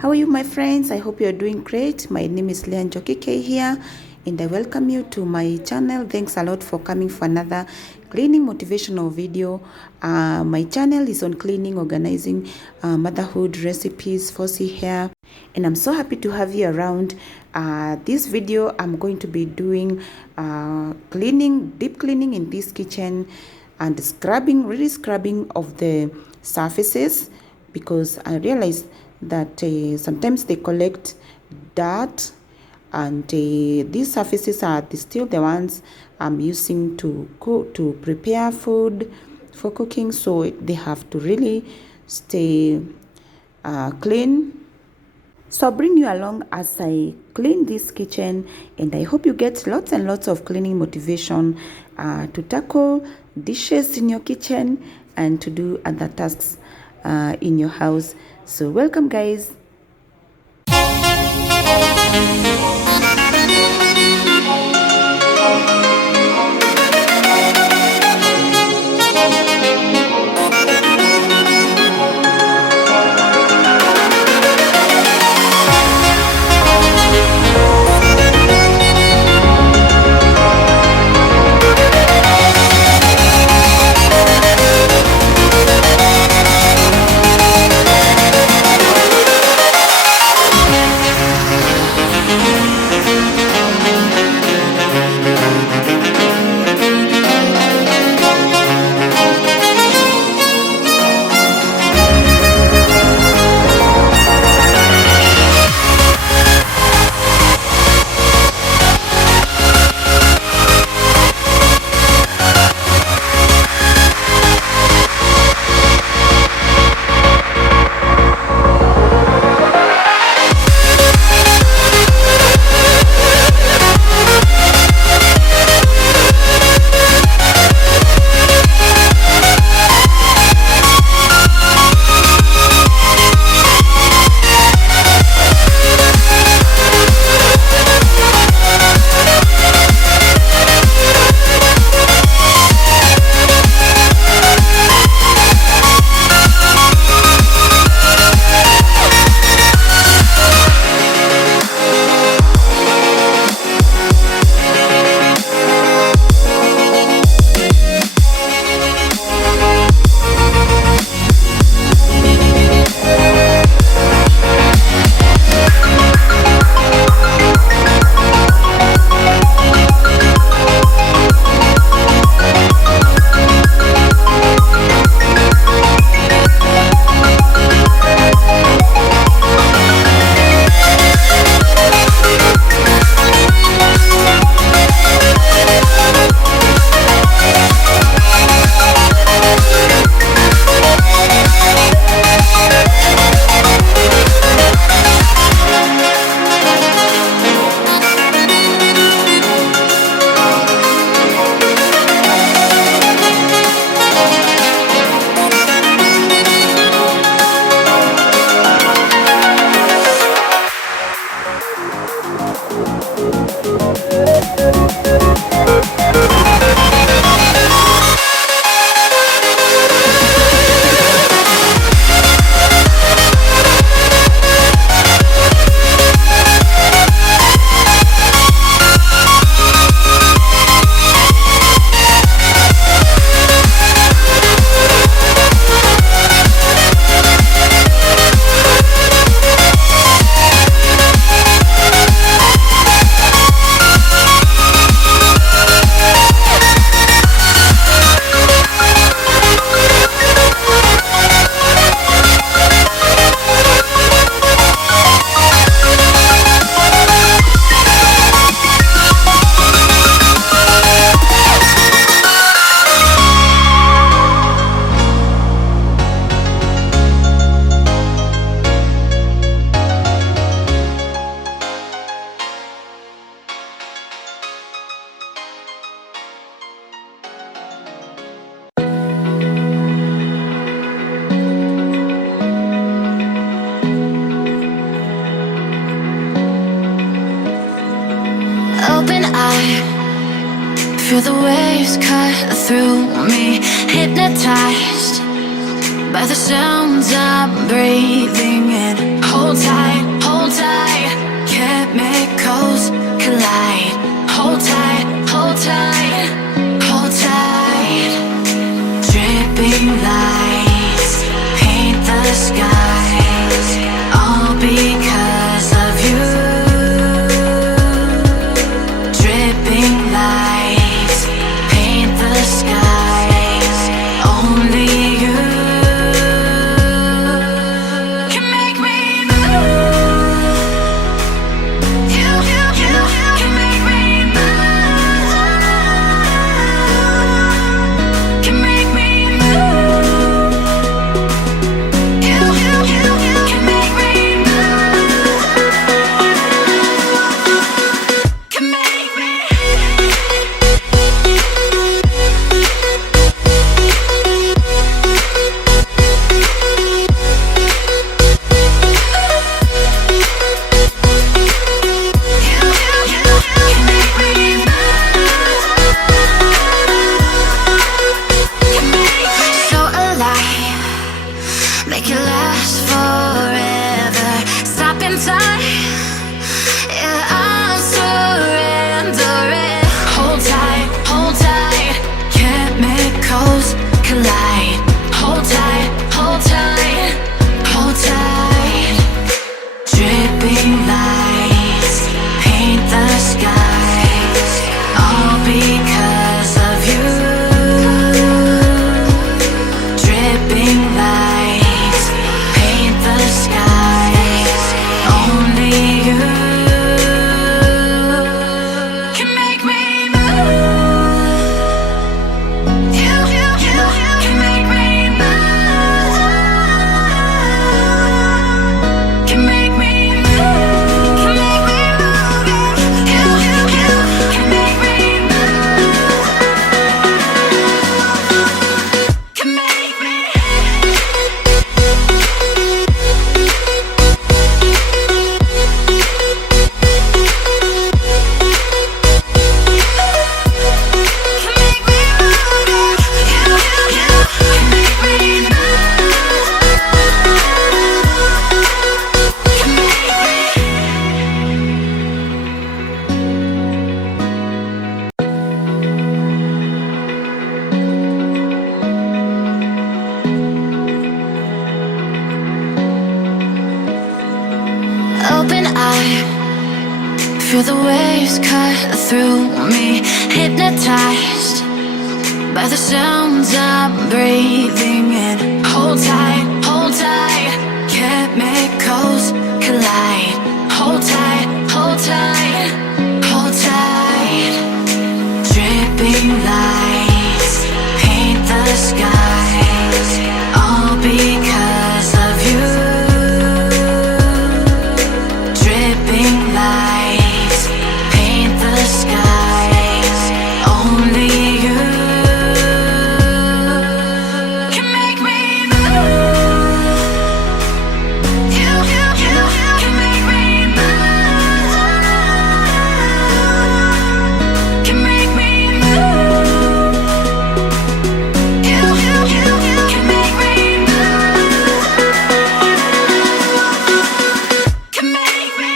How are you, my friends? I hope you're doing great. My name is Leah Njoki here, and I welcome you to my channel. Thanks a lot for coming for another cleaning motivational video. My channel is on cleaning, organizing, motherhood, recipes, fussy hair, and I'm so happy to have you around. This video, I'm going to be doing cleaning, deep cleaning in this kitchen, and scrubbing, really scrubbing of the surfaces, because I realized that sometimes they collect dirt, and these surfaces are still the ones I'm using to cook, to prepare food for cooking, so they have to really stay clean. So I'll bring you along as I clean this kitchen, and I hope you get lots and lots of cleaning motivation to tackle dishes in your kitchen and to do other tasks in your house. So welcome, guys. Open eye, feel the waves cut through me, hypnotized by the sounds I'm breathing in. Hold tight. you can make me move. You can make me move. Can make me move. Can make me move. You can make me move. Can make me. Open eye, feel the waves cut through me. Hypnotized by the sounds I'm breathing in. Hold tight, chemicals collide. Hold tight, hold tight, hold tight. Dripping lights paint the skies, all because of you. Dripping lights paint the skies, only you can make me move. You can make me move. Can make me move. You can make me move. Can make me.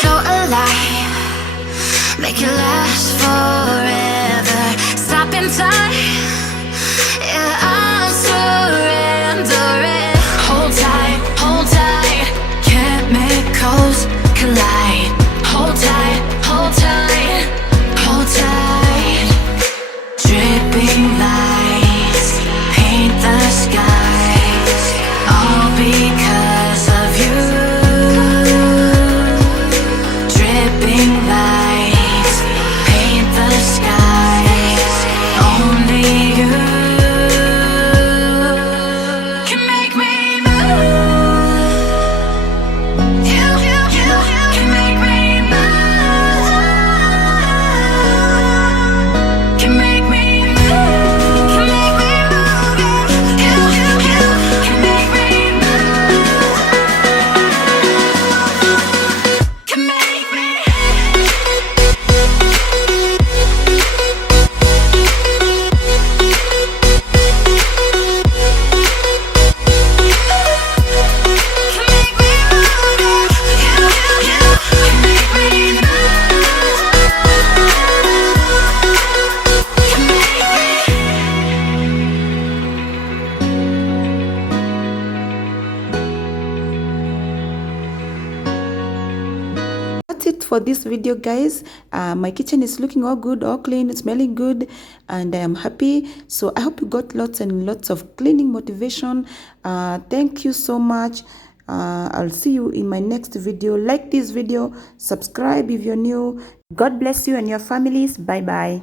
So alive, make it last forever. Stop in time, yeah, I'm surrendering. Hold tight, chemicals collide. Hold tight, hold tight, hold tight. Dripping lights paint the skies, all because of you. Dripping lights paint the skies, only you can make me move. You can make me move. Can make me move. Can make me move. You can make me move. Can make me. That's it for this video, guys. My kitchen is looking all good, all clean, smelling good, and I am happy. So I hope you got lots and lots of cleaning motivation. Thank you so much. I'll see you in my next video. Like this video, subscribe if you're new. God bless you and your families. Bye bye.